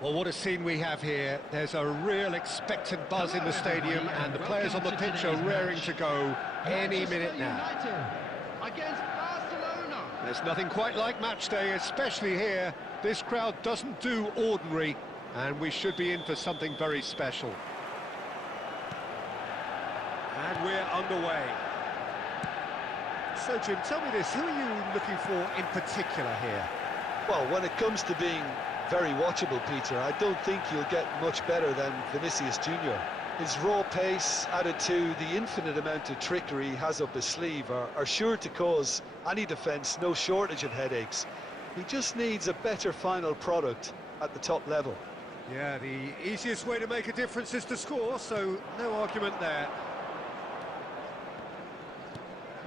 Well, what a scene we have here. There's a real expectant buzz in the stadium, and the players on the pitch are raring to go any minute now. Against Barcelona. There's nothing quite like match day, especially here. This crowd doesn't do ordinary, and we should be in for something very special. And we're underway. So, Jim, tell me this, who are you looking for in particular here? Well, when it comes to being very watchable, Peter, I don't think you'll get much better than Vinicius Junior. His raw pace, added to the infinite amount of trickery he has up his sleeve, are sure to cause any defence no shortage of headaches. He just needs a better final product at the top level. Yeah, the easiest way to make a difference is to score, so no argument there.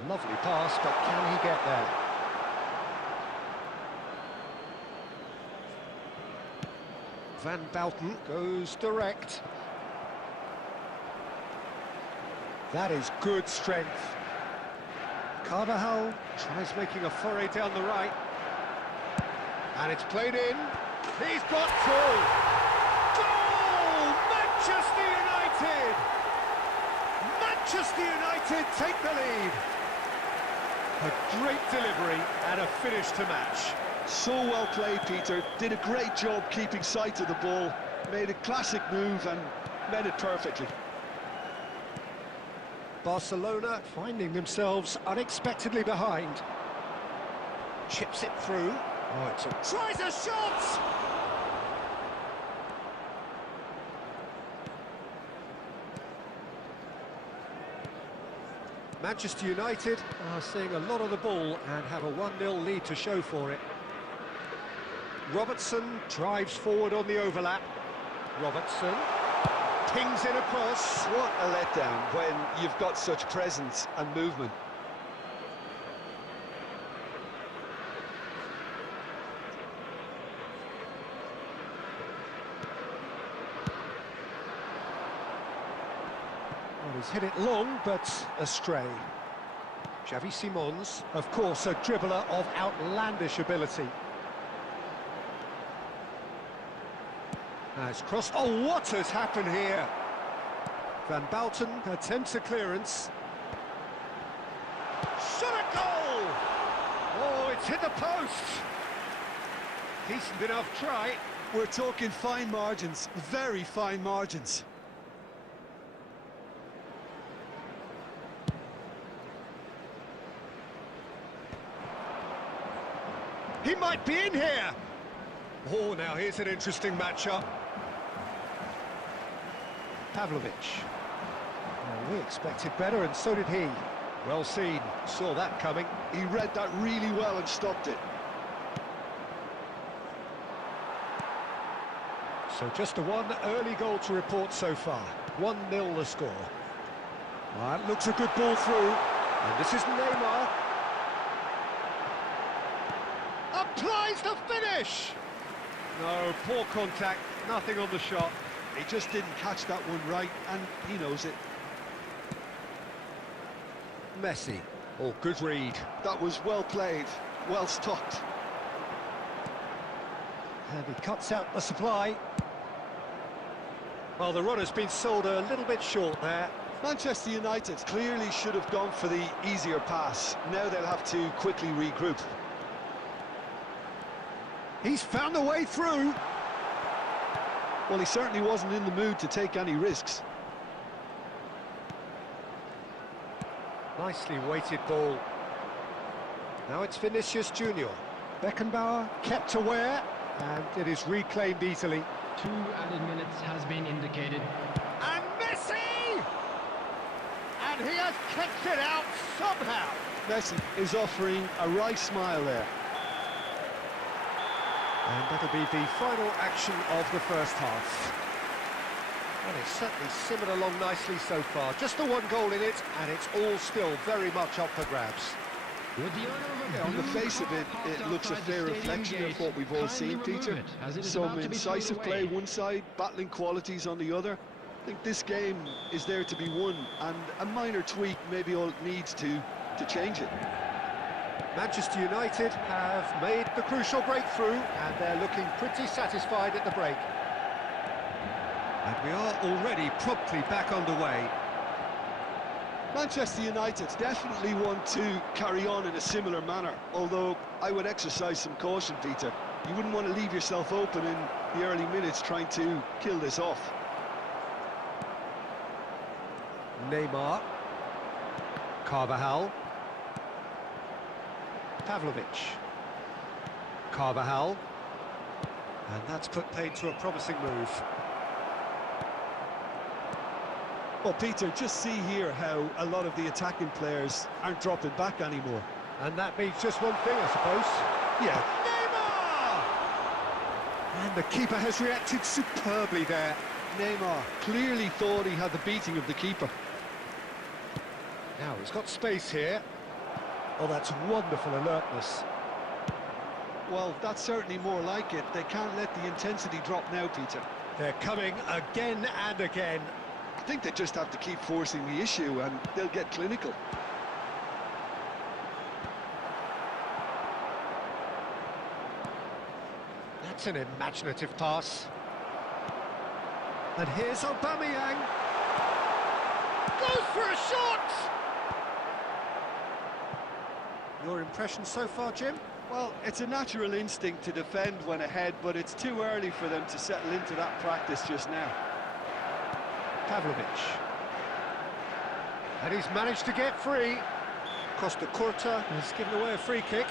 Lovely pass, but can he get there? Van Bouten goes direct. That is good strength. Carvajal tries making a foray down the right. And it's played in. He's got through. Goal! Manchester United! Manchester United take the lead. A great delivery and a finish to match. So well played, Peter. Did a great job keeping sight of the ball. Made a classic move and met it perfectly. Barcelona finding themselves unexpectedly behind. Chips it through. Oh, tries a shot! Manchester United are seeing a lot of the ball and have a 1-0 lead to show for it. Robertson drives forward on the overlap. Robertson pings in across. What a letdown when you've got such presence and movement. Well, he's hit it long, but astray. Xavi Simons, of course, a dribbler of outlandish ability. Has crossed. Oh, what has happened here? Van Bouten attempts a clearance. Shot a goal! Oh, it's hit the post. Decent enough try. We're talking fine margins, very fine margins. He might be in here. Oh, now here's an interesting matchup. Pavlovic. Well, we expected better, and so did he. Well seen, saw that coming. He read that really well and stopped it. So just a one early goal to report so far. 1-0 the score. That looks a good ball through. And this is Neymar. Applies the finish! No, poor contact, nothing on the shot. He just didn't catch that one right, and he knows it. Messi. Oh, good read. That was well played, well stopped. And he cuts out the supply. Well, the run has been sold a little bit short there. Manchester United clearly should have gone for the easier pass. Now they'll have to quickly regroup. He's found a way through. Well, he certainly wasn't in the mood to take any risks. Nicely weighted ball. Now it's Vinicius Junior. Beckenbauer kept aware, and it is reclaimed easily. 2 added minutes has been indicated. And Messi! And he has kicked it out somehow. Messi is offering a right smile there. And that'll be the final action of the first half. And it's certainly simmered along nicely so far. Just the one goal in it, and it's all still very much up for grabs. On the face of it, it looks a fair reflection of what we've all seen, Peter. Some incisive play one side, battling qualities on the other. I think this game is there to be won, and a minor tweak maybe all it needs to change it. Manchester United have made the crucial breakthrough, and they're looking pretty satisfied at the break. And we are already promptly back underway. Manchester United definitely want to carry on in a similar manner, although I would exercise some caution, Peter. You wouldn't want to leave yourself open in the early minutes trying to kill this off. Neymar. Carvajal. Pavlovic. Carvajal. And that's put paid to a promising move. Well, Peter, just see here how a lot of the attacking players aren't dropping back anymore. And that means just one thing, I suppose. Yeah. Neymar! And the keeper has reacted superbly there. Neymar clearly thought he had the beating of the keeper. Now, he's got space here. Oh, that's wonderful alertness. Well, that's certainly more like it. They can't let the intensity drop now, Peter. They're coming again and again. I think they just have to keep forcing the issue and they'll get clinical. That's an imaginative pass. And here's Aubameyang. Goes for a shot! Your impression so far, Jim? Well, it's a natural instinct to defend when ahead, but it's too early for them to settle into that practice just now. Pavlovic. And he's managed to get free. Costa Curta has given away a free kick.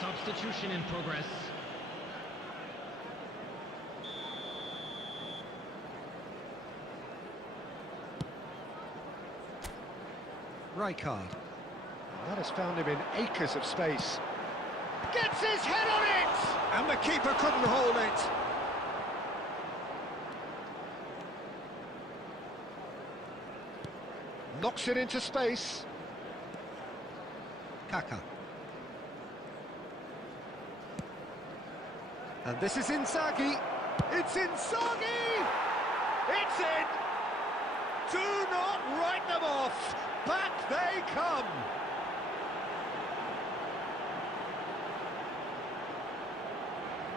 Substitution in progress. Rijkaard. That has found him in acres of space. Gets his head on it! And the keeper couldn't hold it. Knocks it into space. Kaka. And this is Inzaghi. It's Inzaghi! It's in! Do not write them off! Back they come!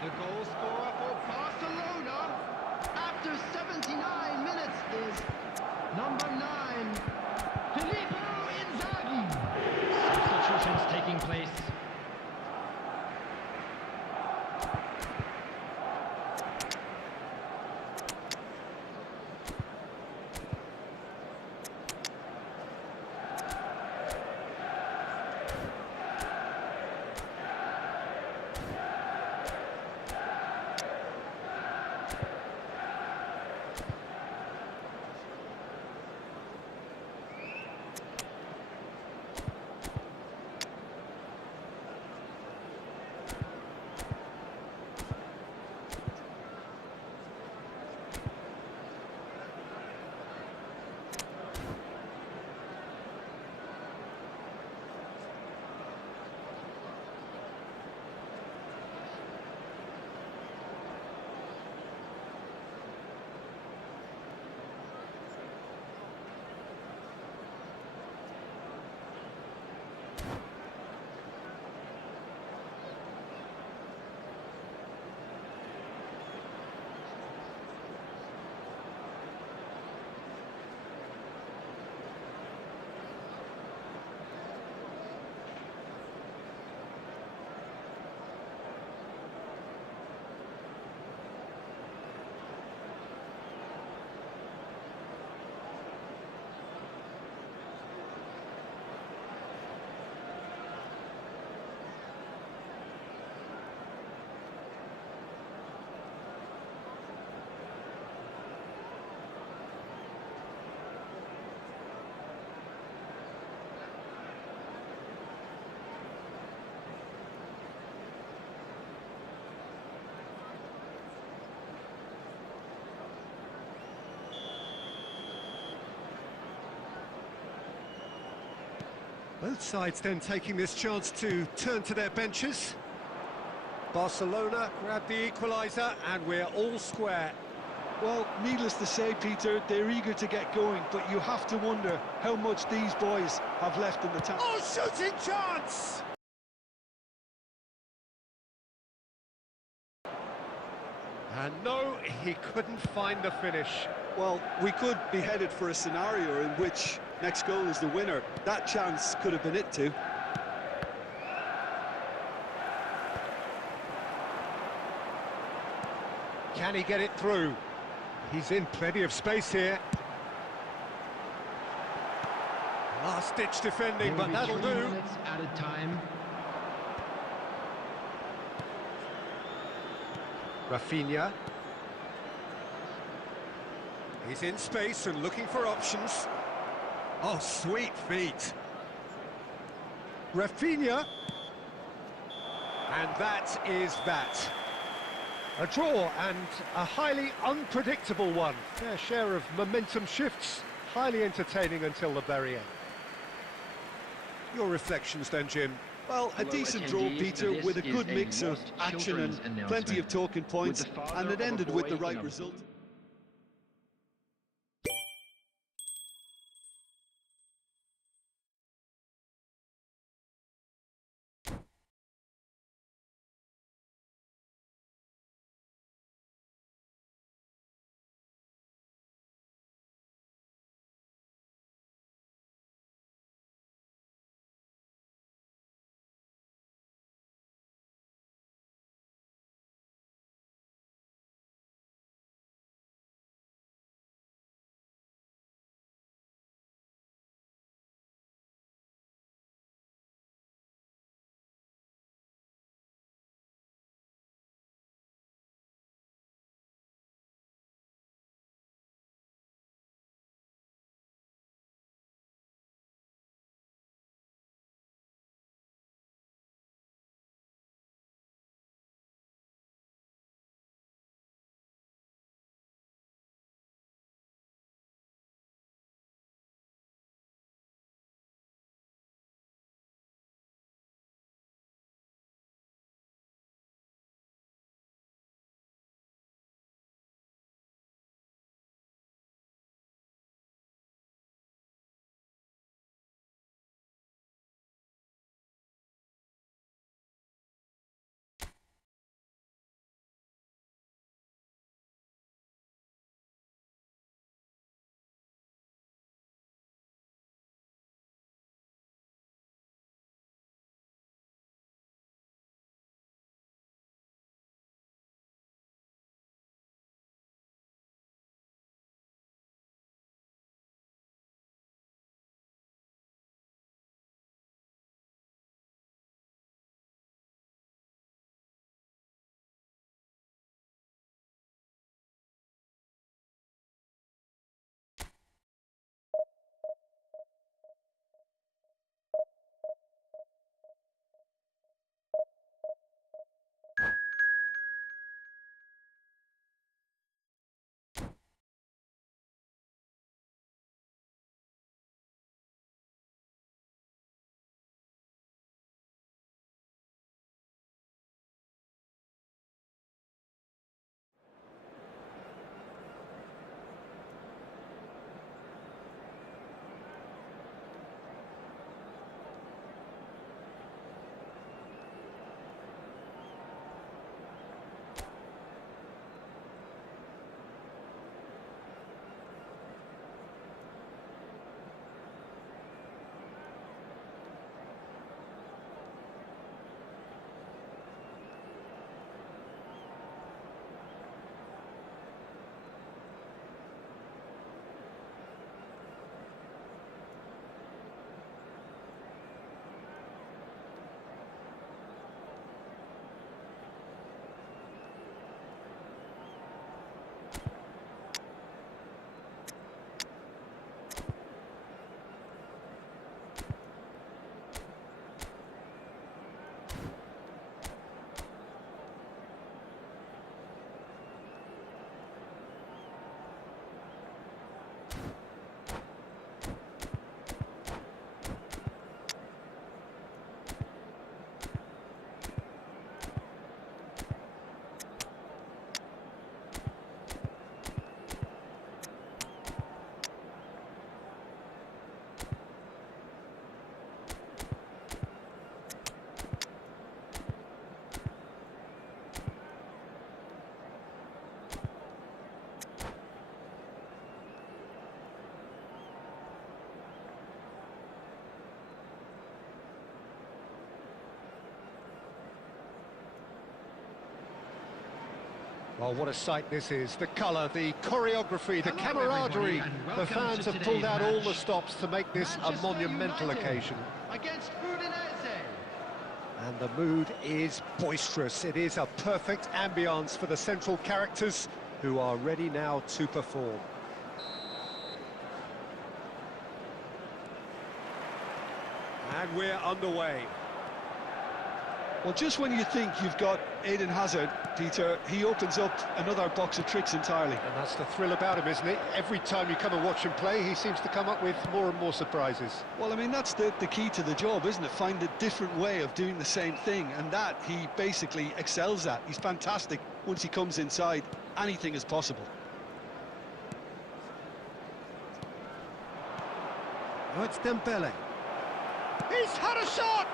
The goal scorer for Barcelona after 79 minutes is number 9, Filippo Inzaghi. Substitutions taking place. Both sides then taking this chance to turn to their benches. Barcelona grab the equaliser and we're all square. Well, needless to say, Peter, they're eager to get going, but you have to wonder how much these boys have left in the tank. Oh, shooting chance! And no, he couldn't find the finish. Well, we could be headed for a scenario in which next goal is the winner. That chance could have been it too. Can he get it through? He's in plenty of space here. Last-ditch defending, but that'll 3 do. minutes added time. Rafinha. He's in space and looking for options. Oh, sweet feet. Rafinha. And that is that. A draw and a highly unpredictable one. Fair share of momentum shifts. Highly entertaining until the very end. Your reflections then, Jim? Well, a Hello, decent draw, attendees. Peter, This with a is good a mix of Lost action Children's and plenty of announcement. talking points, With the father and it of a ended with boy the in right a result. Oh, what a sight this is. The colour, the choreography, the Hello, camaraderie. everybody, and The welcome fans to have pulled today's out all the match. stops to make this a Manchester monumental United occasion. against Udinese. And the mood is boisterous. It is a perfect ambience for the central characters who are ready now to perform. And we're underway. Well, just when you think you've got Eden Hazard, Peter, he opens up another box of tricks entirely. And that's the thrill about him, isn't it? Every time you come and watch him play, he seems to come up with more and more surprises. Well, I mean, that's the key to the job, isn't it? Find a different way of doing the same thing, and that he basically excels at. He's fantastic. Once he comes inside, anything is possible. Oh, it's Dembele. He's had a shot!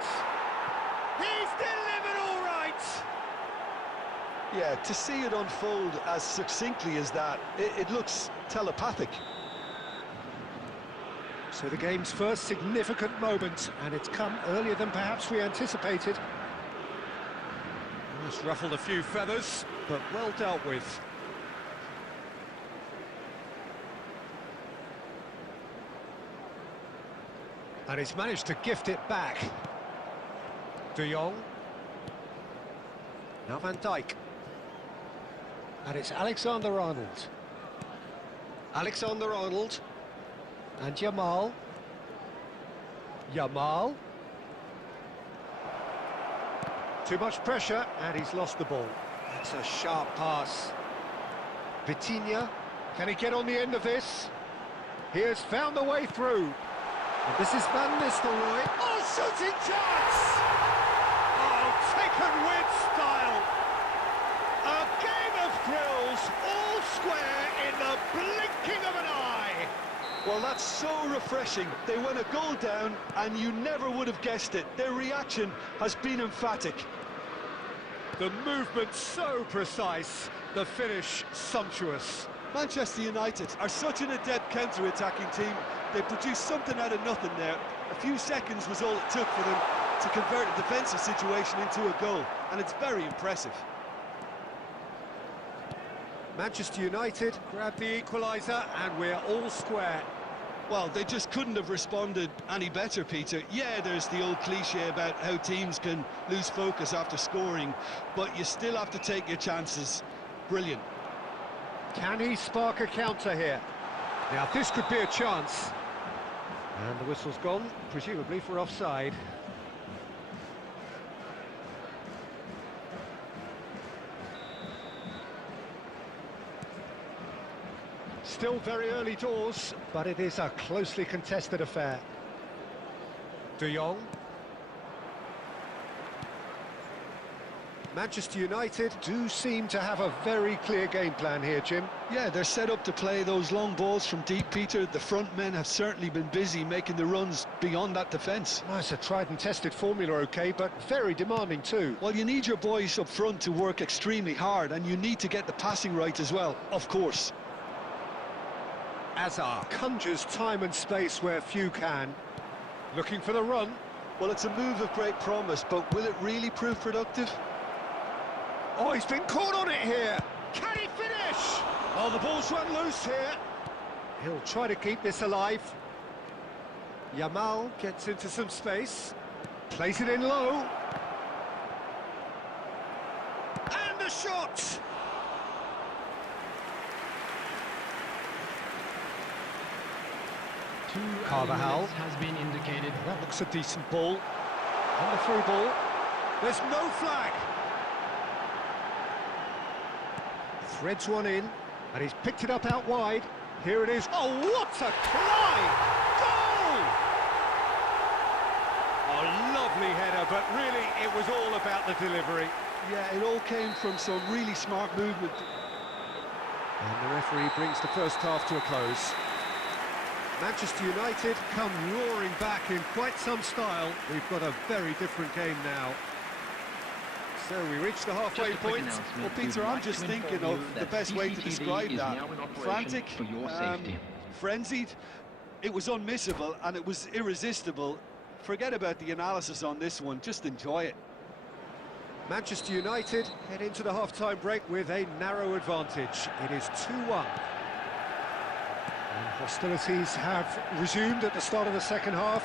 He's delivered all right! Yeah, to see it unfold as succinctly as that, it looks telepathic. So the game's first significant moment, and it's come earlier than perhaps we anticipated. Just ruffled a few feathers, but well dealt with. And he's managed to gift it back. De Jong. Now Van Dijk. And it's Alexander-Arnold. Alexander-Arnold. And Yamal. Yamal. Too much pressure, and he's lost the ball. That's a sharp pass. Vitinha. Can he get on the end of this? He has found the way through. And this is Van Nistelrooy. Oh, shooting chance! Oh, taken with style. A game of thrills, all square in the blinking of an eye. Well, that's so refreshing. They went a goal down, and you never would have guessed it. Their reaction has been emphatic. The movement so precise, the finish sumptuous. Manchester United are such an adept counter-attacking team. They produced something out of nothing there. A few seconds was all it took for them to convert a defensive situation into a goal, and it's very impressive. Manchester United grab the equaliser, and we're all square. Well, they just couldn't have responded any better, Peter. Yeah, there's the old cliche about how teams can lose focus after scoring, but you still have to take your chances. Brilliant. Can he spark a counter here? Now, this could be a chance. And the whistle's gone, presumably for offside. Still very early doors, but it is a closely contested affair. De Jong. Manchester United do seem to have a very clear game plan here, Jim. Yeah, they're set up to play those long balls from deep, Peter. The front men have certainly been busy making the runs beyond that defence. Well, it's a tried and tested formula, OK, but very demanding too. Well, you need your boys up front to work extremely hard, and you need to get the passing right as well, of course. Azar conjures time and space where few can. Looking for the run. Well, it's a move of great promise, but will it really prove productive? Oh, he's been caught on it here. Can he finish? Oh, the ball's run loose here. He'll try to keep this alive. Yamal gets into some space. Plays it in low. And a shot! Carvajal Has been indicated. That looks a decent ball. On the through ball. There's no flag. Threads one in, and he's picked it up out wide. Here it is. Oh, what a climb! Goal! Oh, lovely header, but really it was all about the delivery. Yeah, it all came from some really smart movement. And the referee brings the first half to a close. Manchester United come roaring back in quite some style. We've got a very different game now. So we reach the halfway point. Well, Peter, I'm just thinking of the best way to describe that. Frantic, frenzied, it was unmissable and it was irresistible. Forget about the analysis on this one, just enjoy it. Manchester United head into the half-time break with a narrow advantage. It is 2-1. And hostilities have resumed at the start of the second half.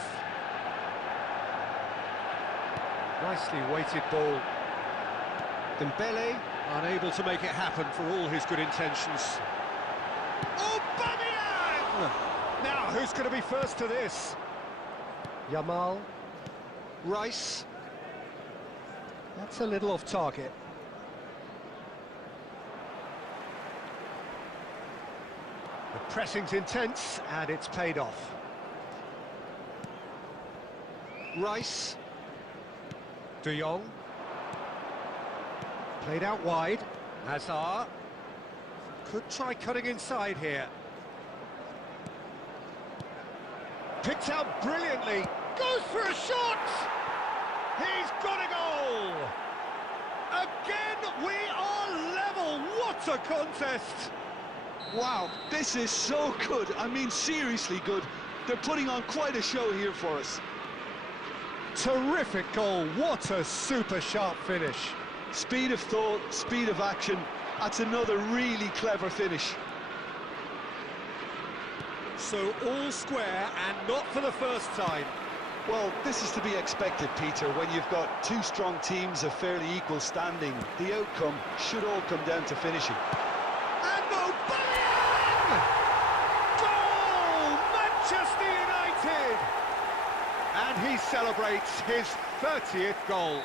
Nicely weighted ball. Dembele unable to make it happen for all his good intentions. Oh, Aubameyang! Now, who's going to be first to this? Yamal. Rice. That's a little off target. The pressing's intense, and it's paid off. Rice. De Jong. Played out wide. Hazard. Could try cutting inside here. Picked out brilliantly. Goes for a shot! He's got a goal! Again, we are level! What a contest! Wow, this is so good. I mean, seriously good. They're putting on quite a show here for us. Terrific goal. What a super sharp finish. Speed of thought, speed of action. That's another really clever finish. So all square, and not for the first time. Well, this is to be expected, Peter, when you've got two strong teams of fairly equal standing. The outcome should all come down to finishing. And Aubameyang! Goal! Manchester United! And he celebrates his 30th goal.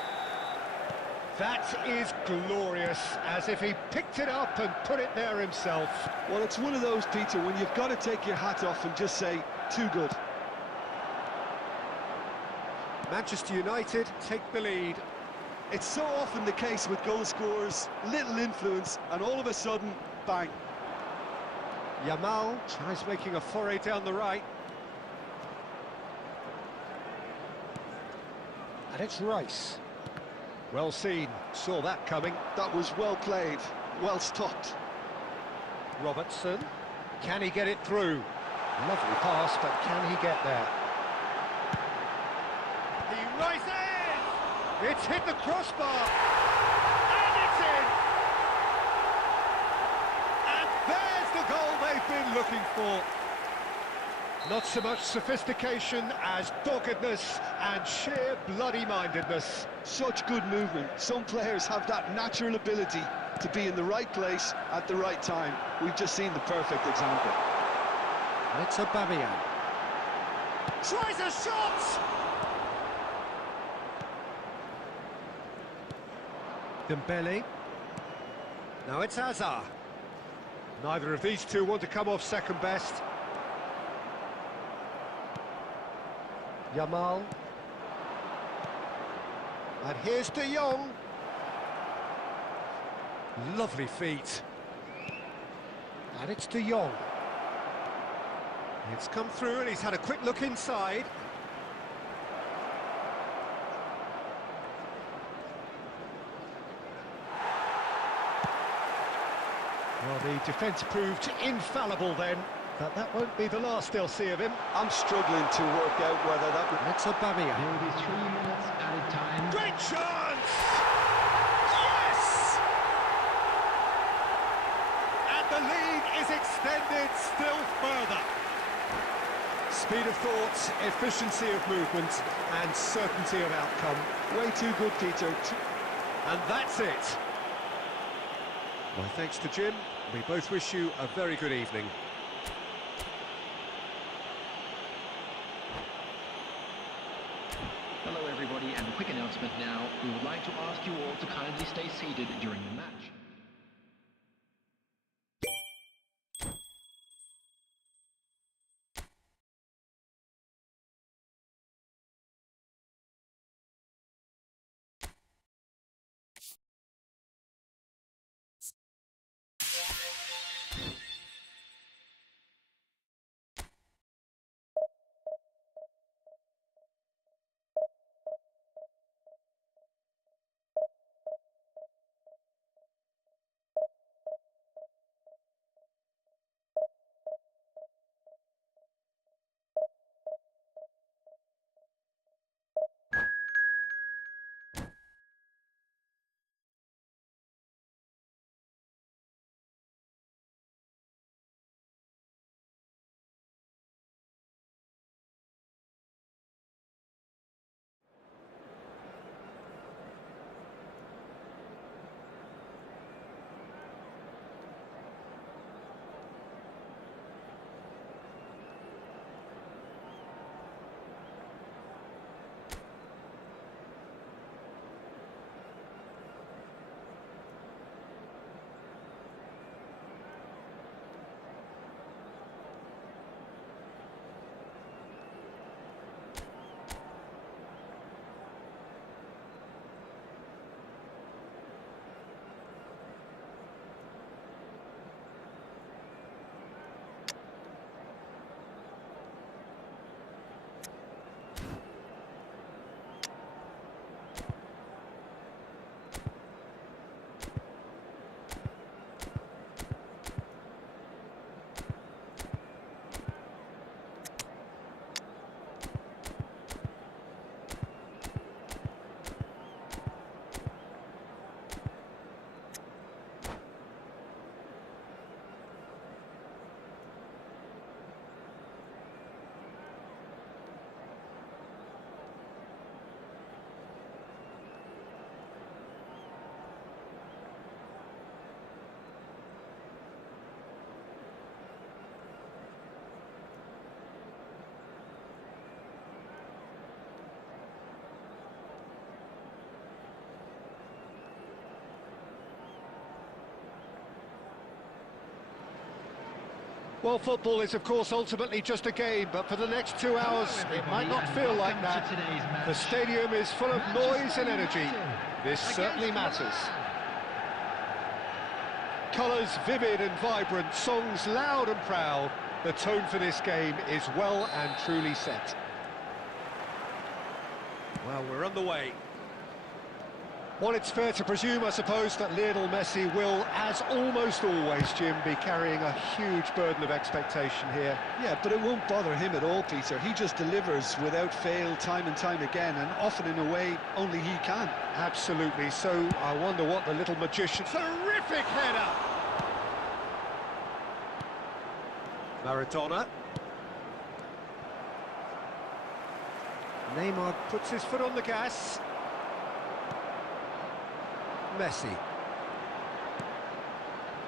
That is glorious, as if he picked it up and put it there himself. Well, it's one of those, Peter, when you've got to take your hat off and just say, too good. Manchester United take the lead. It's so often the case with goal scorers, little influence, and all of a sudden, bang. Yamal tries making a foray down the right. And it's Rice. Well seen, saw that coming. That was well played, well stopped. Robertson, can he get it through? Lovely pass, but can he get there? He rises! It's hit the crossbar! And it's in! And there's the goal they've been looking for. Not so much sophistication as doggedness and sheer bloody-mindedness. Such good movement. Some players have that natural ability to be in the right place at the right time. We've just seen the perfect example. And it's Aubameyang. Tries a shot! Dembele. Now it's Hazard. Neither of these two want to come off second best. Yamal. And here's De Jong. Lovely feet. And it's De Jong. It's come through and he's had a quick look inside. Well, the defence proved infallible then, but that won't be the last they'll see of him. I'm struggling to work out whether that would... It's Aubameyang. There will be 3 minutes added time. Great chance! Yes! And the lead is extended still further. Speed of thought, efficiency of movement, and certainty of outcome. Way too good, Peter. And that's it. My thanks to Jim. We both wish you a very good evening. Hello everybody, and a quick announcement now. We would like to ask you all to kindly stay seated during the match. Well, football is, of course, ultimately just a game, but for the next 2 hours, it might not feel like that. The stadium is full of noise and energy. This certainly matters. Colours vivid and vibrant, songs loud and proud. The tone for this game is well and truly set. Well, we're underway. Well, it's fair to presume, I suppose, that Lionel Messi will, as almost always, Jim, be carrying a huge burden of expectation here. Yeah, but it won't bother him at all, Peter. He just delivers without fail time and time again, and often in a way only he can. Absolutely. So I wonder what the little magician... Terrific header! Maradona. Neymar puts his foot on the gas. Messi.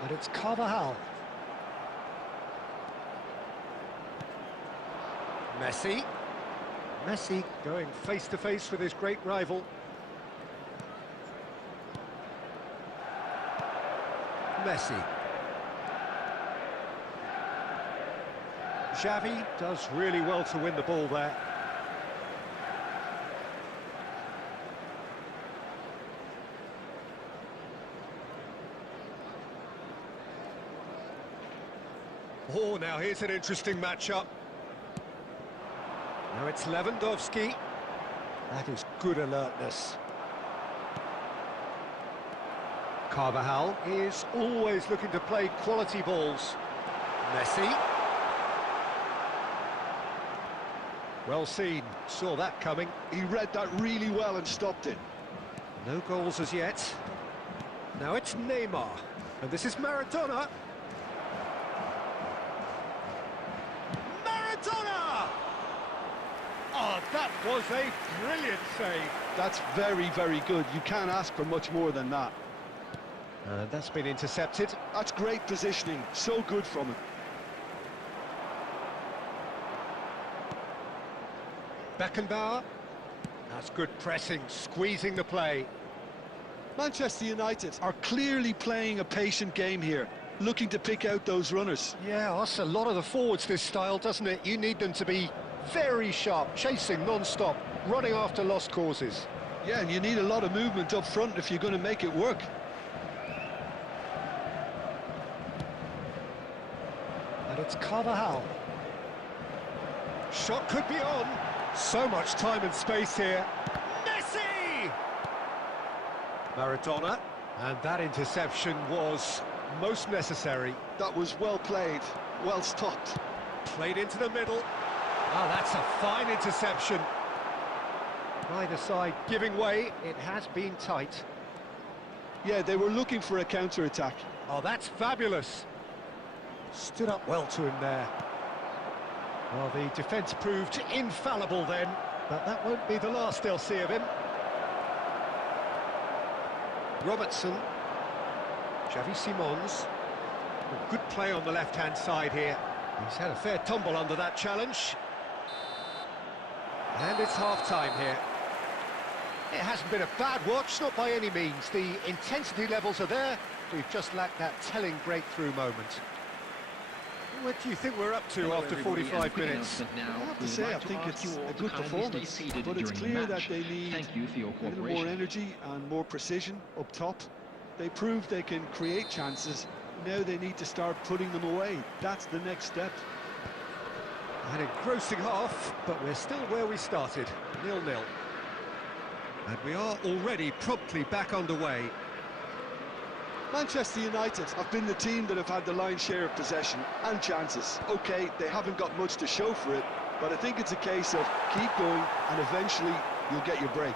And it's Carvajal. Messi. Messi going face to face with his great rival. Messi. Xavi does really well to win the ball there. Oh, now here's an interesting matchup. Now it's Lewandowski. That is good alertness. Carvajal is always looking to play quality balls. Messi. Well seen, saw that coming. He read that really well and stopped it. No goals as yet. Now it's Neymar, and this is Maradona. Maradona! Oh, that was a brilliant save. That's very, very good. You can't ask for much more than that. And that's been intercepted. That's great positioning, so good from him. Beckenbauer. That's good pressing, squeezing the play. Manchester United are clearly playing a patient game here, looking to pick out those runners. Yeah, that's a lot of the forwards, this style, doesn't it? You need them to be very sharp, chasing non-stop, running after lost causes. Yeah, and you need a lot of movement up front if you're going to make it work. And it's Carvajal. Shot could be on. So much time and space here. Messi! Maradona. And that interception was most necessary. That was well played, well stopped. Played into the middle. Ah, that's a fine interception. Neither side giving way. It has been tight. Yeah, they were looking for a counter-attack. Oh, that's fabulous. Stood up well to him there. Well, the defence proved infallible then, but that won't be the last they'll see of him. Robertson. Xavi Simons. A good play on the left-hand side here. He's had a fair tumble under that challenge. And it's half-time here. It hasn't been a bad watch, not by any means. The intensity levels are there. We've just lacked that telling breakthrough moment. What do you think we're up to after 45 minutes? I have to say, I think it's a good performance, but it's clear that they need a little more energy and more precision up top. They proved they can create chances. Now they need to start putting them away. That's the next step. An engrossing half, but we're still where we started, 0-0. And we are already promptly back underway. Manchester United have been the team that have had the lion's share of possession and chances. OK, they haven't got much to show for it, but I think it's a case of keep going and eventually you'll get your break.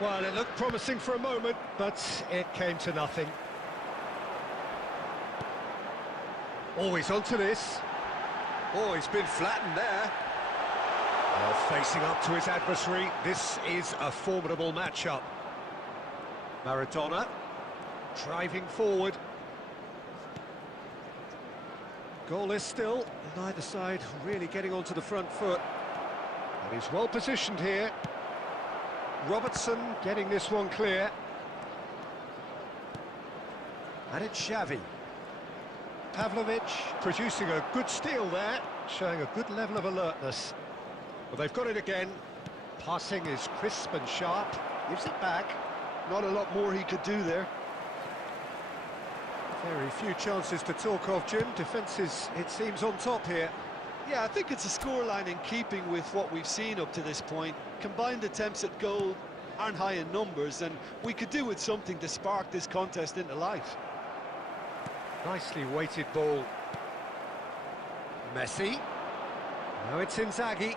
Well, it looked promising for a moment, but it came to nothing. Always onto this. Oh, he's been flattened there. Well, facing up to his adversary, this is a formidable matchup. Maradona, driving forward. Goalless still, neither side really getting onto the front foot. And he's well positioned here. Robertson getting this one clear. And it's Xavi. Pavlovic producing a good steal there, showing a good level of alertness. Well, they've got it again. Passing is crisp and sharp, gives it back. Not a lot more he could do there. Very few chances to talk of, Jim. Defence is, it seems, on top here. Yeah, I think it's a scoreline in keeping with what we've seen up to this point. Combined attempts at goal aren't high in numbers, and we could do with something to spark this contest into life. Nicely weighted ball. Messi. Now it's Inzaghi.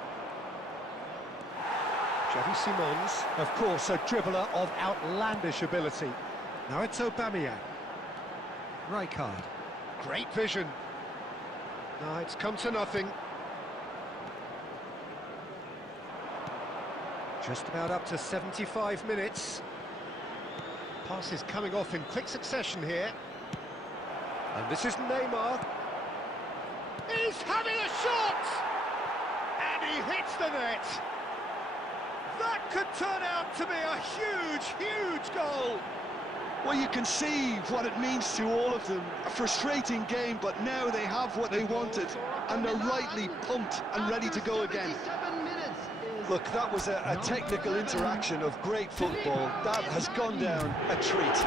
Xavi Simons, of course, a dribbler of outlandish ability. Now it's Aubameyang. Rijkaard. Great vision. No, it's come to nothing. Just about up to 75 minutes. Pass is coming off in quick succession here. And this is Neymar. He's having a shot! And he hits the net. That could turn out to be a huge, huge goal. Well, you can see what it means to all of them. A frustrating game, but now they have what they wanted, and they're rightly pumped and ready to go again. Look, that was a technical interaction of great football. That has gone down a treat.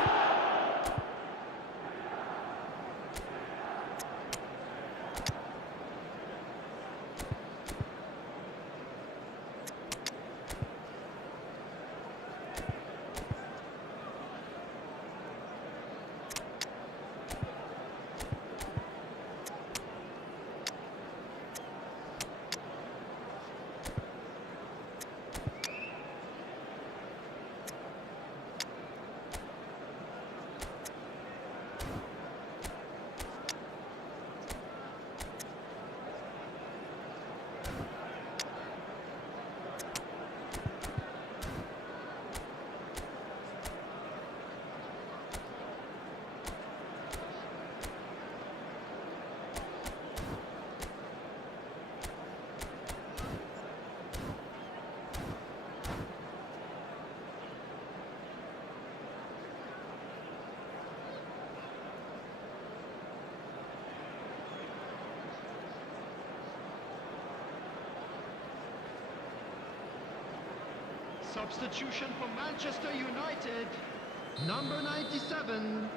Substitution for Manchester United. Number 97,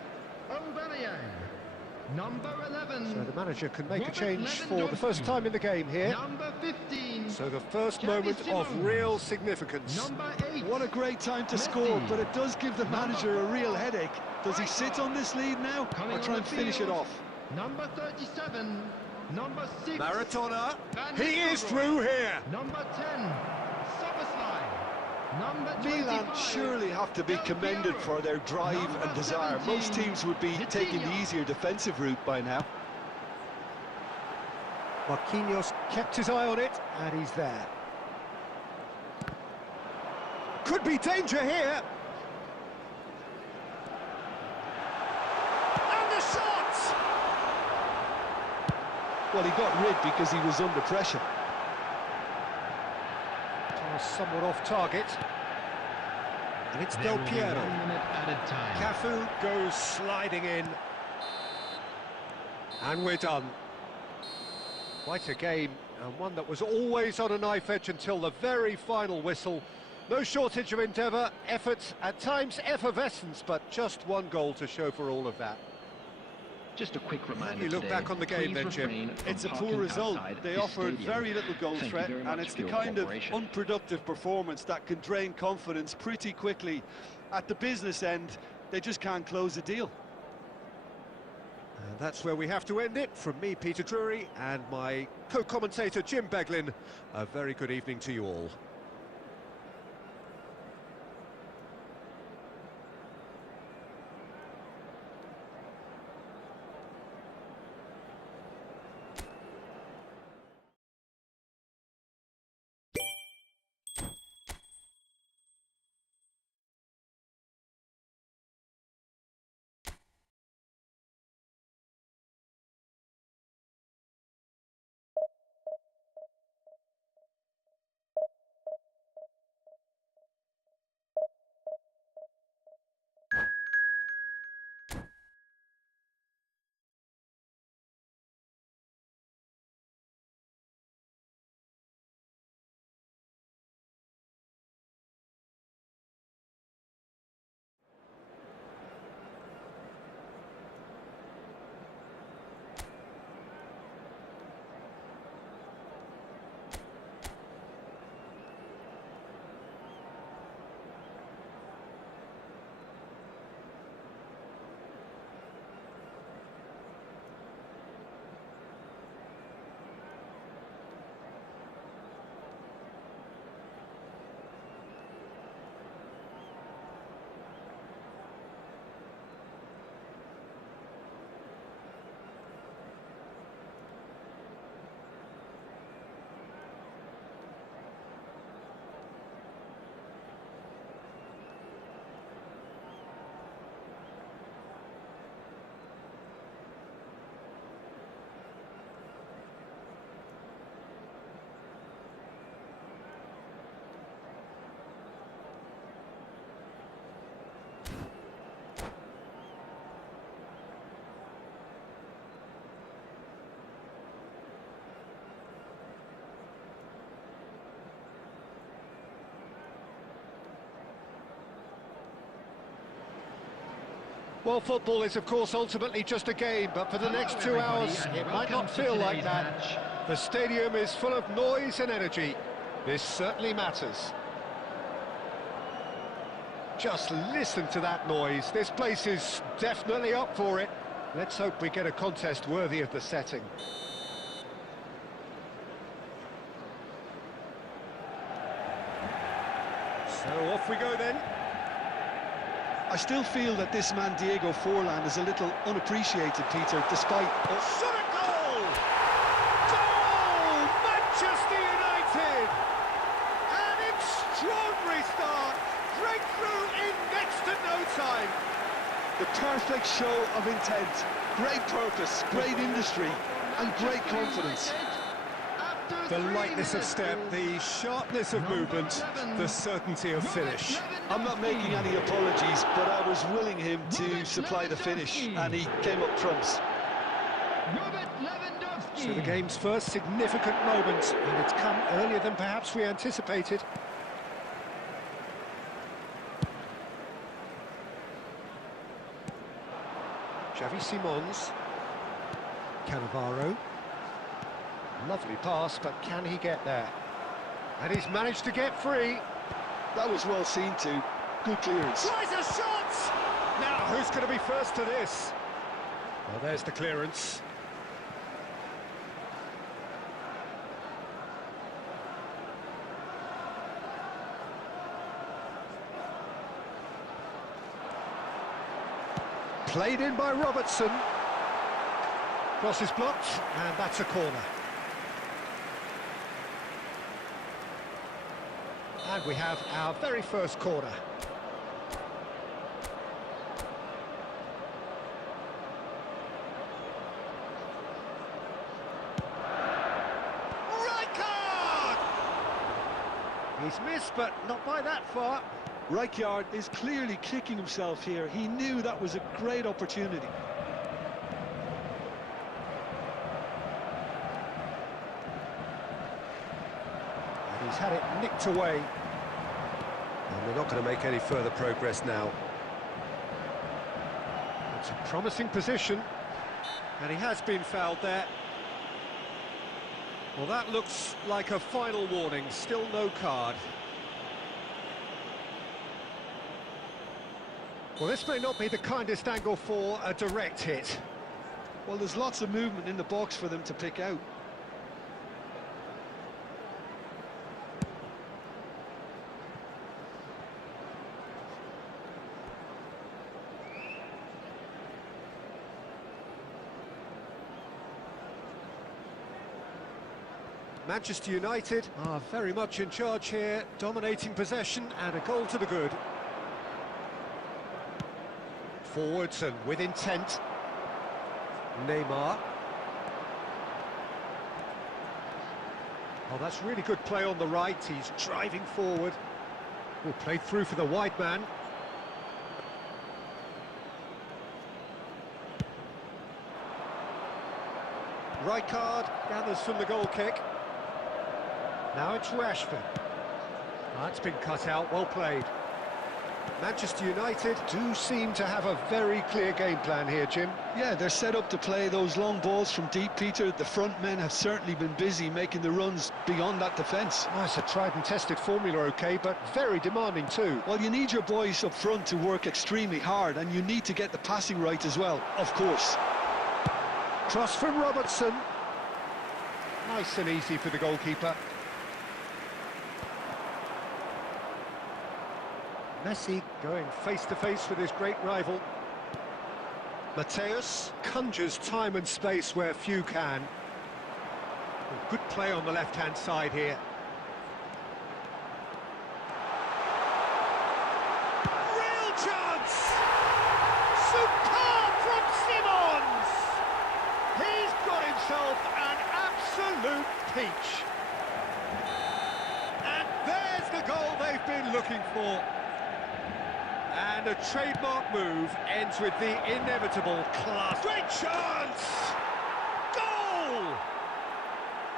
Aubameyang. Number 11. So the manager can make a change for the first time in the game here. Number 15. So the first Xavi moment of Simons. real significance. Number 8. What a great time to Messi. score, but it does give the manager a real headache. Does he sit on this lead now, Coming or try on and the finish it field. off? Number 37. Number 6. Maradona. Van He is Nistelrooy. through here. Number 10. Soboslai. Number 25. Milan surely have to be Del commended Piero. for their drive Number and desire. 17, Most teams would be taking the Vitinha. easier defensive route by now. Marquinhos kept his eye on it, and he's there. Could be danger here. And the shot! Well, he got rid because he was under pressure. Somewhat off target. And it's There Del will be Piero. 1 minute added time. Cafu goes sliding in. And we're done. Quite a game, and one that was always on a knife edge until the very final whistle. No shortage of endeavour, effort, at times effervescence, but just one goal to show for all of that. Just a quick reminder You look today, back on the game please then, Jim. refrain from It's a parking poor result. outside They this offered stadium. very little goal Thank you threat, very and much it's for the your kind of cooperation. unproductive performance that can drain confidence pretty quickly. At the business end, they just can't close a deal. And that's where we have to end it. From me, Peter Drury, and my co-commentator, Jim Beglin. A very good evening to you all. Well, football is, of course, ultimately just a game, but for the next 2 hours, it might not feel like that. The stadium is full of noise and energy. This certainly matters. Just listen to that noise. This place is definitely up for it. Let's hope we get a contest worthy of the setting. So off we go then. I still feel that this man Diego Forlan is a little unappreciated, Peter, despite... Shot a goal! Goal! Manchester United! An extraordinary start! Breakthrough in next to no time! The perfect show of intent, great purpose, great industry, and great confidence. The lightness of step, the sharpness of movement, the certainty of finish. I'm not making any apologies, but I was willing him to supply the finish, and he came up trumps. So the game's first significant moment, and it's come earlier than perhaps we anticipated. Xavi Simons. Cannavaro. Lovely pass, but can he get there? And he's managed to get free. That was well seen too. Good clearance. Tries a shot! Now, who's going to be first to this? Well, there's the clearance. Played in by Robertson. Cross is blocked, and that's a corner. And we have our very first corner. Rijkaard! He's missed, but not by that far. Rijkaard is clearly kicking himself here. He knew that was a great opportunity. And he's had it nicked away. And we're not going to make any further progress now. It's a promising position. And he has been fouled there. Well, that looks like a final warning. Still no card. Well, this may not be the kindest angle for a direct hit. Well, there's lots of movement in the box for them to pick out. Manchester United are very much in charge here, dominating possession and a goal to the good. Forwards and with intent. Neymar. Oh, that's really good play on the right. He's driving forward. Oh, played through for the wide man. Rijkaard gathers from the goal kick. Now it's Rashford. That's been cut out, well played. Manchester United do seem to have a very clear game plan here, Jim. Yeah, they're set up to play those long balls from deep, Peter. The front men have certainly been busy making the runs beyond that defence. Oh, it's a tried and tested formula, OK, but very demanding too. Well, you need your boys up front to work extremely hard, and you need to get the passing right as well, of course. Cross from Robertson. Nice and easy for the goalkeeper. Messi going face-to-face with his great rival. Mateus conjures time and space where few can. Good play on the left-hand side here. Real chance! Superb from Simons! He's got himself an absolute peach. And there's the goal they've been looking for. And a trademark move ends with the inevitable class. Great chance! Goal!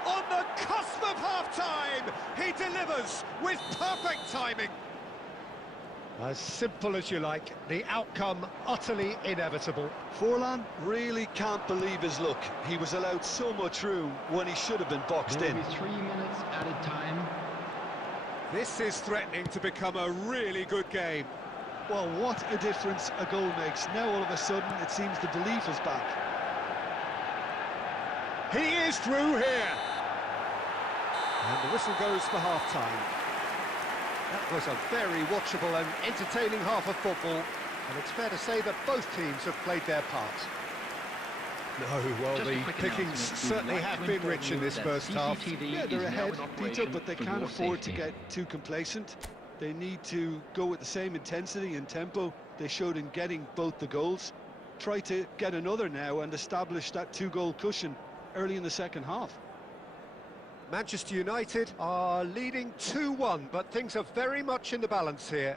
On the cusp of half-time, he delivers with perfect timing. As simple as you like, the outcome utterly inevitable. Forlan really can't believe his luck. He was allowed so much room when he should have been boxed There in. will be 3 minutes added time. This is threatening to become a really good game. Well, what a difference a goal makes. Now all of a sudden it seems the belief is back. He is through here. And the whistle goes for half-time. That was a very watchable and entertaining half of football, and it's fair to say that both teams have played their part. No, well, Just a the quick pickings announcement. We certainly would like have to been inform rich in you this that first half. CCTV Yeah, is they're now ahead, in Peter, operation but they for can't your afford to safety. get too complacent. They need to go with the same intensity and tempo they showed in getting both the goals. Try to get another now and establish that 2-goal cushion early in the second half. Manchester United are leading 2-1, but things are very much in the balance here.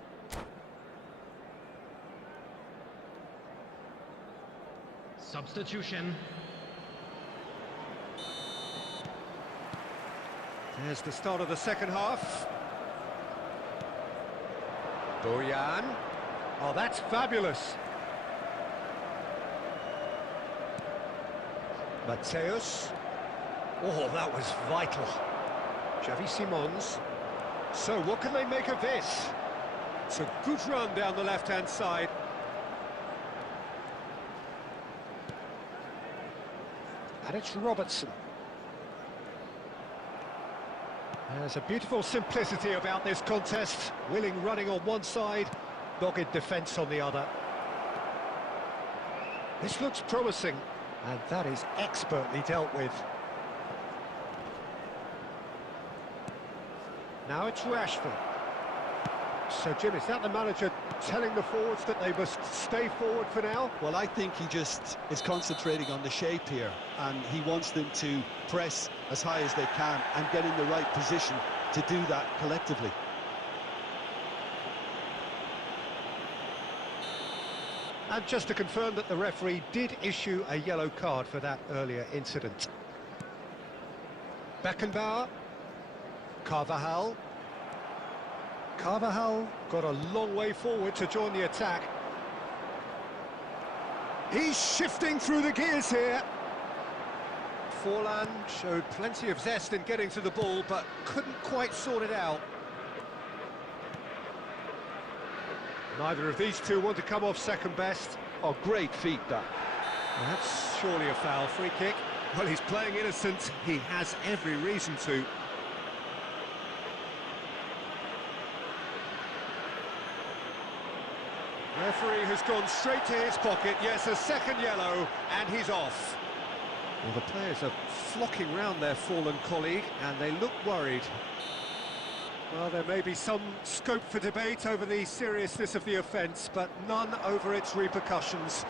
Substitution. There's the start of the second half. Bojan. Oh, that's fabulous. Mateus. Oh, that was vital. Xavi Simons. So, what can they make of this? It's a good run down the left-hand side. And it's Robertson. There's a beautiful simplicity about this contest. Willing running on one side, dogged defence on the other. This looks promising, and that is expertly dealt with. Now it's Rashford. So, Jim, is that the manager telling the forwards that they must stay forward for now? Well, I think he just is concentrating on the shape here, and he wants them to press as high as they can and get in the right position to do that collectively. And just to confirm that the referee did issue a yellow card for that earlier incident. Beckenbauer. Carvajal. Carvajal got a long way forward to join the attack. He's shifting through the gears here. Forlan showed plenty of zest in getting to the ball, but couldn't quite sort it out. Neither of these two want to come off second best. Oh, great feat, that. That's surely a foul. Free kick. Well, he's playing innocent. He has every reason to. Referee has gone straight to his pocket. Yes, a second yellow, and he's off. Well, the players are flocking round their fallen colleague, and they look worried. Well, there may be some scope for debate over the seriousness of the offence, but none over its repercussions.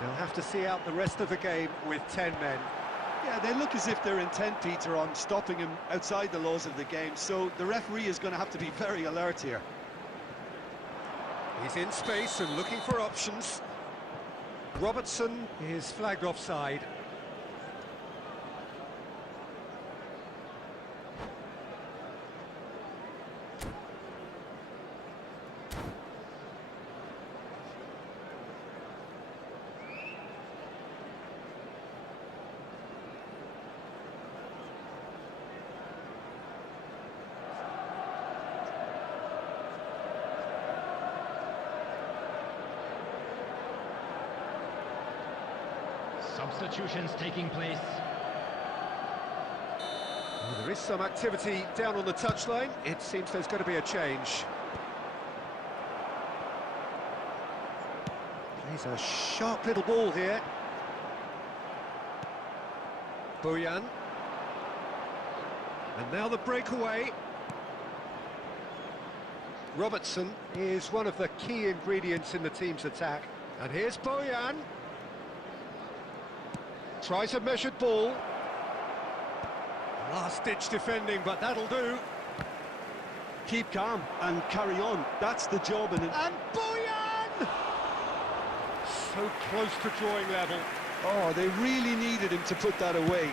They'll have to see out the rest of the game with 10 men. Yeah, they look as if they're intent, Peter, on stopping him outside the laws of the game, so the referee is going to have to be very alert here. He's in space and looking for options. Robertson is flagged offside. Substitutions taking place. Well, there is some activity down on the touchline. It seems there's going to be a change. Plays a sharp little ball here. Bojan. And now the breakaway. Robertson is one of the key ingredients in the team's attack. And here's Bojan. Tries a measured ball. Last-ditch defending, but that'll do. Keep calm and carry on. That's the job. And Bojan! So close to drawing level. Oh, they really needed him to put that away.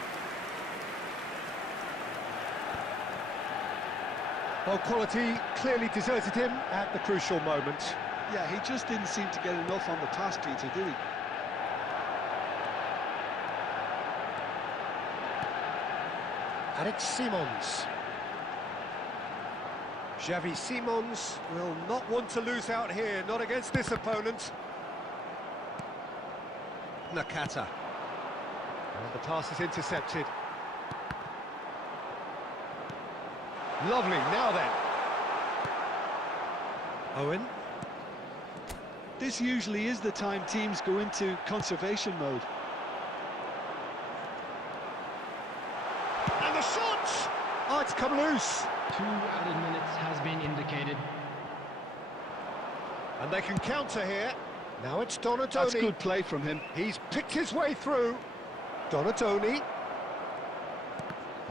Well, quality clearly deserted him at the crucial moment. Yeah, he just didn't seem to get enough on the pass, Peter, did he? Alex Simons. Xavi Simons will not want to lose out here, not against this opponent. Nakata. And the pass is intercepted. Lovely, now then. Owen. This usually is the time teams go into conservation mode. And the shot! Oh, it's come loose. 2 added minutes has been indicated. And they can counter here. Now it's Donatoni. That's good play from him. He's picked his way through. Donatoni.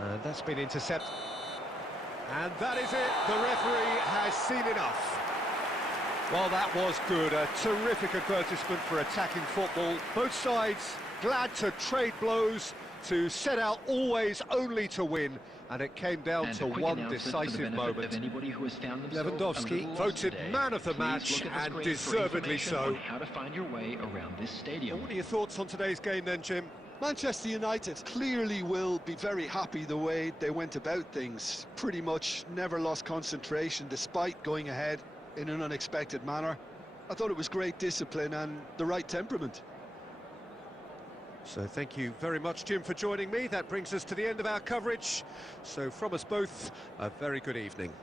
And that's been intercepted. And that is it. The referee has seen enough. Well, that was good. A terrific advertisement for attacking football. Both sides glad to trade blows, to set out always only to win. And it came down to one decisive moment. Lewandowski voted man of the match, and deservedly so. How to find your way around this stadium. What are your thoughts on today's game then, Jim? Manchester United clearly will be very happy the way they went about things. Pretty much never lost concentration despite going ahead in an unexpected manner. I thought it was great discipline and the right temperament. So thank you very much, Jim, for joining me. That brings us to the end of our coverage. So from us both, a very good evening.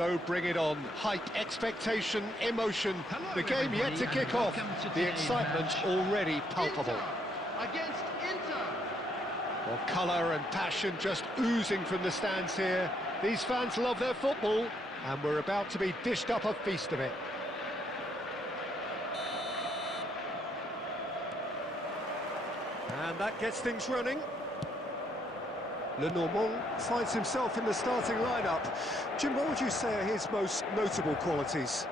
So bring it on. Hype, expectation, emotion. Hello, The game yet to everybody, kick and off. welcome to The today's excitement match. already palpable. Inter against Inter. Well, colour and passion just oozing from the stands here. These fans love their football, and we're about to be dished up a feast of it. And that gets things running. Lenormand finds himself in the starting lineup. Jim, what would you say are his most notable qualities?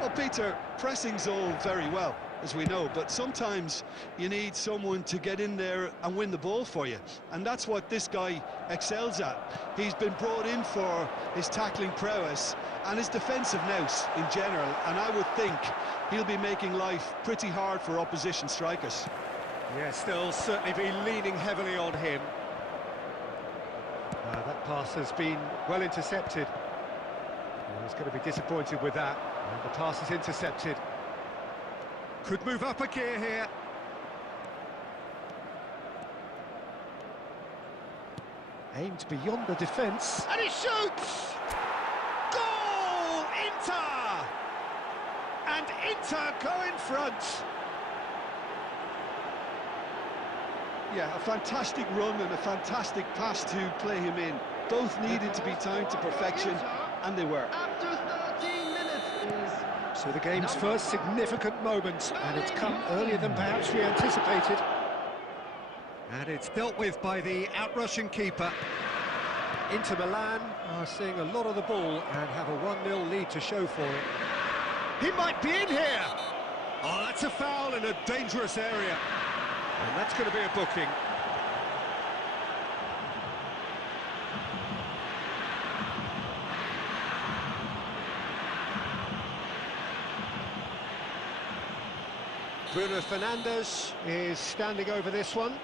Well, Peter, pressing's all very well, as we know, but sometimes you need someone to get in there and win the ball for you, and that's what this guy excels at. He's been brought in for his tackling prowess and his defensive nous in general, and I would think he'll be making life pretty hard for opposition strikers. Yes, they'll certainly be leaning heavily on him. That pass has been well intercepted. He's going to be disappointed with that. And the pass is intercepted. Could move up a gear here. Aimed beyond the defence. And he shoots! Goal! Inter! And Inter go in front. Yeah, a fantastic run and a fantastic pass to play him in. Both needed to be timed to perfection, and they were. After 13 minutes is... So the game's first significant moment, and it's come earlier than perhaps we anticipated. And it's dealt with by the outrushing keeper. Inter Milan are seeing a lot of the ball and have a 1-0 lead to show for it. He might be in here! Oh, that's a foul in a dangerous area. And that's going to be a booking. Bruno Fernandes is standing over this one,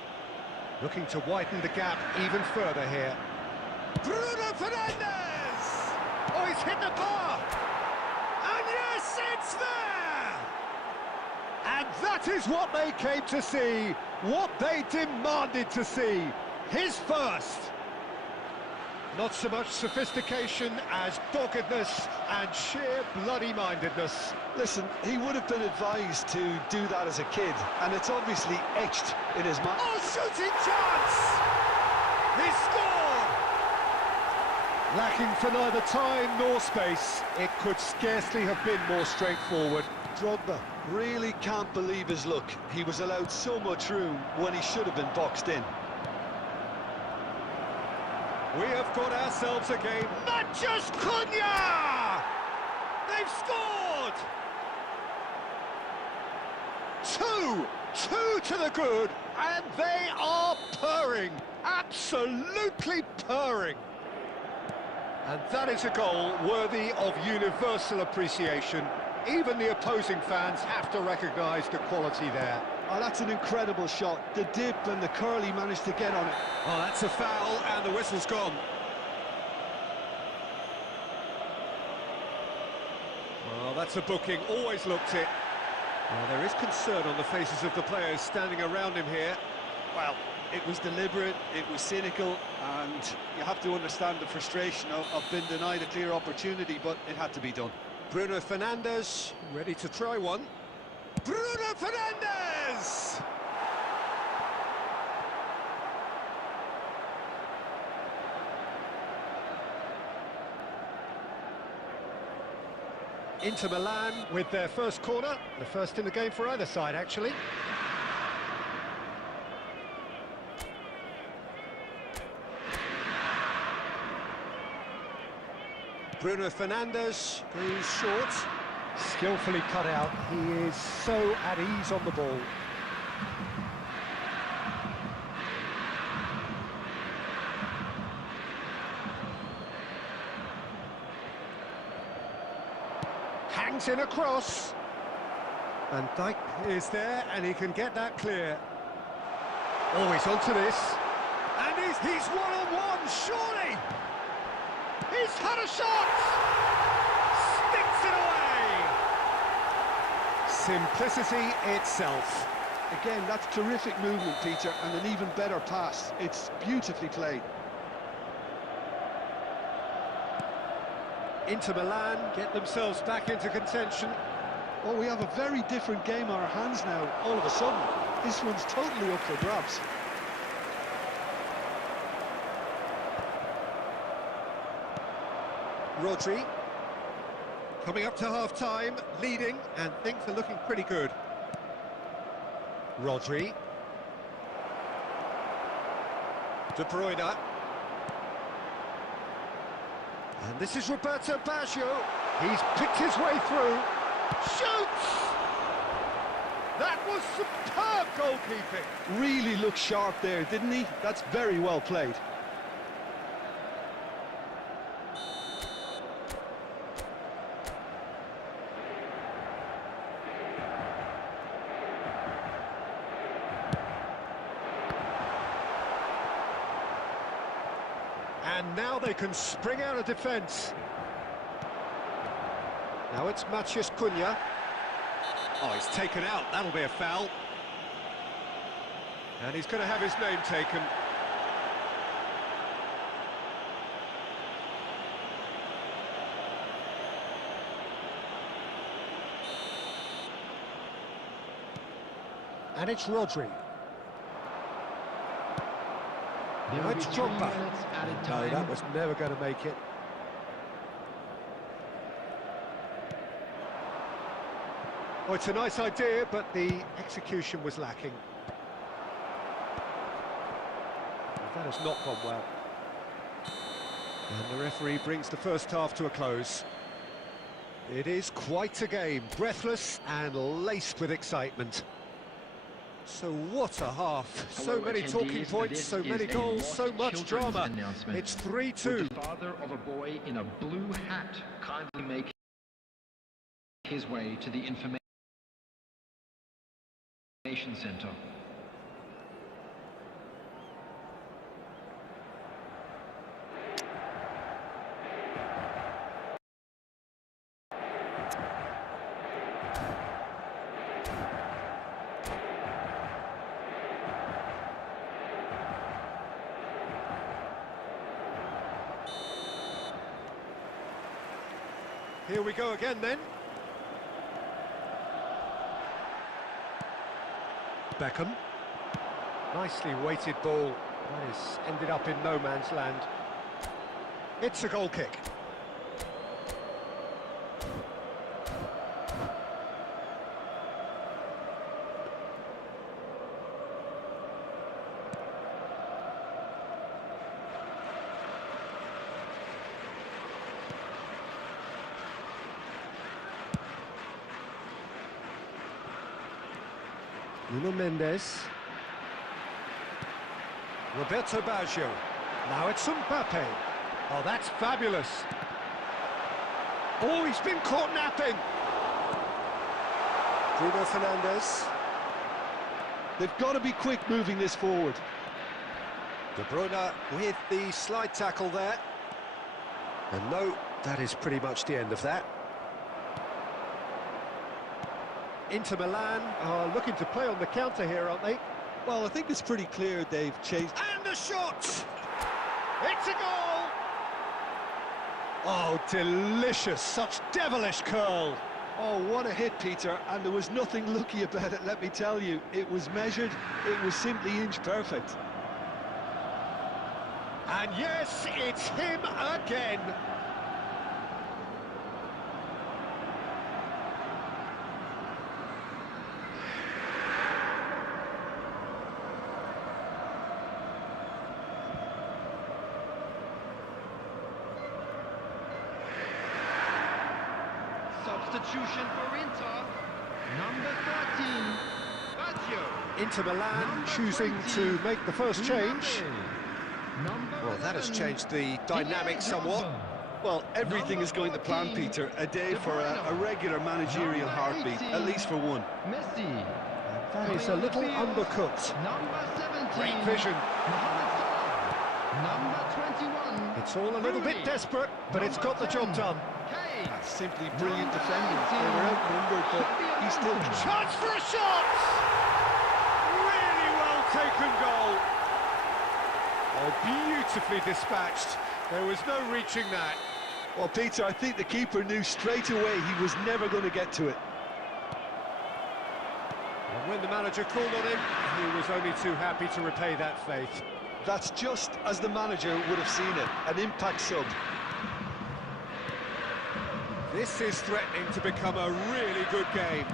looking to widen the gap even further here. Bruno Fernandes! Oh, he's hit the bar! And yes, it's there! And that is what they came to see, what they demanded to see. His first. Not so much sophistication as doggedness and sheer bloody-mindedness. Listen, he would have been advised to do that as a kid, and it's obviously etched in his mind. Oh, shooting chance! He scored! Lacking for neither time nor space, it could scarcely have been more straightforward. Drogba really can't believe his luck. He was allowed so much room when he should have been boxed in. We have got ourselves a game. Manchus Cunha! They've scored! Two to the good, and they are purring, absolutely purring. And that is a goal worthy of universal appreciation. Even the opposing fans have to recognise the quality there. Oh, that's an incredible shot. The dip and the curl he managed to get on it. Oh, that's a foul, and the whistle's gone. Well, that's a booking, always looked it. Well, there is concern on the faces of the players standing around him here. Well, it was deliberate, it was cynical, and you have to understand the frustration of being denied a clear opportunity, but it had to be done. Bruno Fernandes, ready to try one. Bruno Fernandes! Inter Milan with their first corner, the first in the game for either side, actually. Bruno Fernandes goes short. Skillfully cut out. He is so at ease on the ball. Hangs in a cross. Van Dijk is there, and he can get that clear. Oh, he's onto this. And he's one-on-one, surely! He's had a shot! Sticks it away! Simplicity itself. Again, that's terrific movement, Peter, and an even better pass. It's beautifully played. Inter Milan get themselves back into contention. Well, we have a very different game on our hands now, all of a sudden. This one's totally up for grabs. Rodri. Coming up to half-time, leading, and things are looking pretty good. Rodri. De Bruyne. And this is Roberto Baggio. He's picked his way through. Shoots! That was superb goalkeeping. Really looked sharp there, didn't he? That's very well played. And now they can spring out of defence. Now it's Matheus Cunha. Oh, he's taken out. That'll be a foul. And he's going to have his name taken. And it's Rodri. Now it's Drogba. No, that was never going to make it. Oh, it's a nice idea, but the execution was lacking. That has not gone well. And the referee brings the first half to a close. It is quite a game, breathless and laced with excitement. So what a half, so many talking points, so many goals, so much drama. It's 3-2. The father of a boy in a blue hat kindly make his way to the information center. Here we go again then. Beckham. Nicely weighted ball. That is ended up in no man's land. It's a goal kick. Nuno Mendes. Roberto Baggio. Now it's Mbappe. Oh, that's fabulous. Oh, he's been caught napping. Bruno Fernandes. They've got to be quick moving this forward. De Bruyne with the slide tackle there. And no, that is pretty much the end of that. Inter Milan are looking to play on the counter here, aren't they? Well, I think it's pretty clear they've changed. And a shot! It's a goal! Oh, delicious, such devilish curl. Oh, what a hit, Peter, and there was nothing lucky about it, let me tell you. It was measured, it was simply inch perfect. And yes, it's him again. Substitution for Inter, number 13, Baggio. Inter Milan choosing to make the first change. Well, that has changed the dynamic somewhat. Well, everything is going to plan, Peter. A day for a regular managerial heartbeat, at least for one. Messi. That is a little undercooked. Number 17. Great vision. Number 21. It's all a little bit desperate, but it's got the job done. That's simply brilliant defending. They were outnumbered, but he still... Chance for a shot! Really well taken goal. Oh, beautifully dispatched. There was no reaching that. Well, Peter, I think the keeper knew straight away he was never going to get to it. And when the manager called on him, he was only too happy to repay that faith. That's just as the manager would have seen it, an impact sub. This is threatening to become a really good game.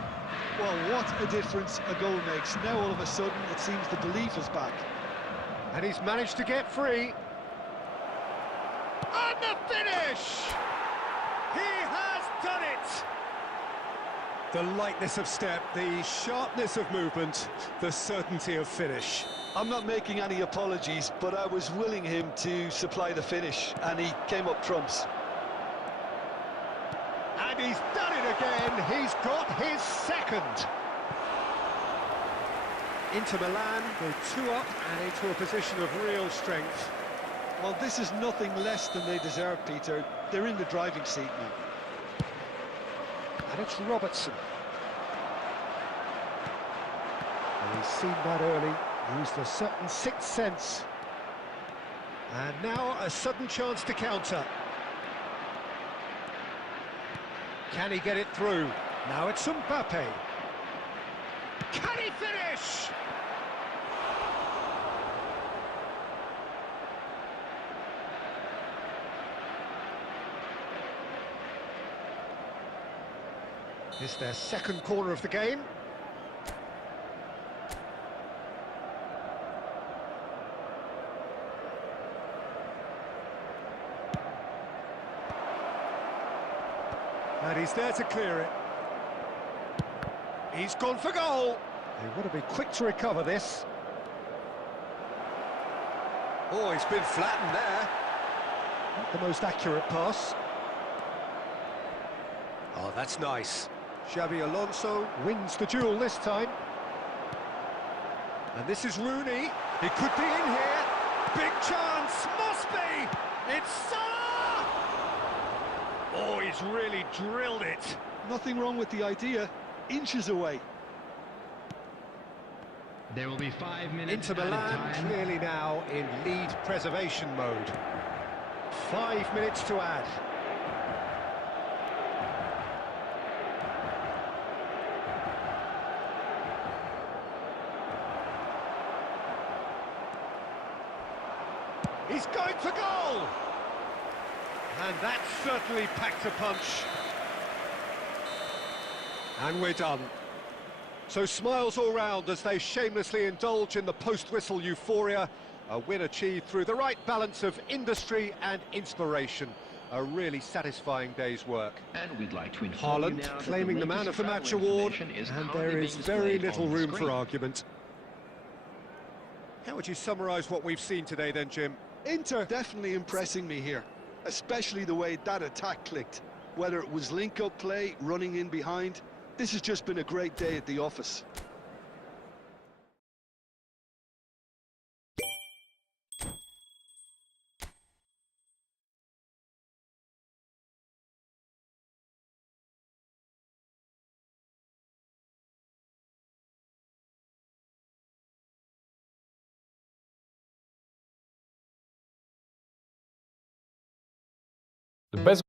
Well, what a difference a goal makes. Now all of a sudden it seems the belief is back. And he's managed to get free. And the finish! He has done it! The lightness of step, the sharpness of movement, the certainty of finish. I'm not making any apologies, but I was willing him to supply the finish, and he came up trumps. And he's done it again. He's got his second. Inter Milan go 2 up and into a position of real strength. Well, this is nothing less than they deserve, Peter. They're in the driving seat now. And it's Robertson. And he's seen that early, used a certain sixth sense. And now a sudden chance to counter. Can he get it through? Now it's Mbappe. Can he finish? It's their second corner of the game. And he's there to clear it. He's gone for goal. They want to be quick to recover this. Oh, he's been flattened there. Not the most accurate pass. Oh, that's nice. Xabi Alonso wins the duel this time. And this is Rooney. He could be in here. Big chance. Must be. It's Salah. Oh, he's really drilled it. Nothing wrong with the idea. Inches away. There will be 5 minutes Inter Milan clearly now in lead preservation mode. 5 minutes to add. He's going for goal! And that certainly packed a punch. And we're done. So smiles all round as they shamelessly indulge in the post-whistle euphoria. A win achieved through the right balance of industry and inspiration. A really satisfying day's work. And we'd like to inform you Haaland now that claiming the man of the match award, and there is very little room for argument. How would you summarise what we've seen today then, Jim? Inter definitely impressing me here, especially the way that attack clicked. Whether it was link-up play, running in behind, this has just been a great day at the office. The best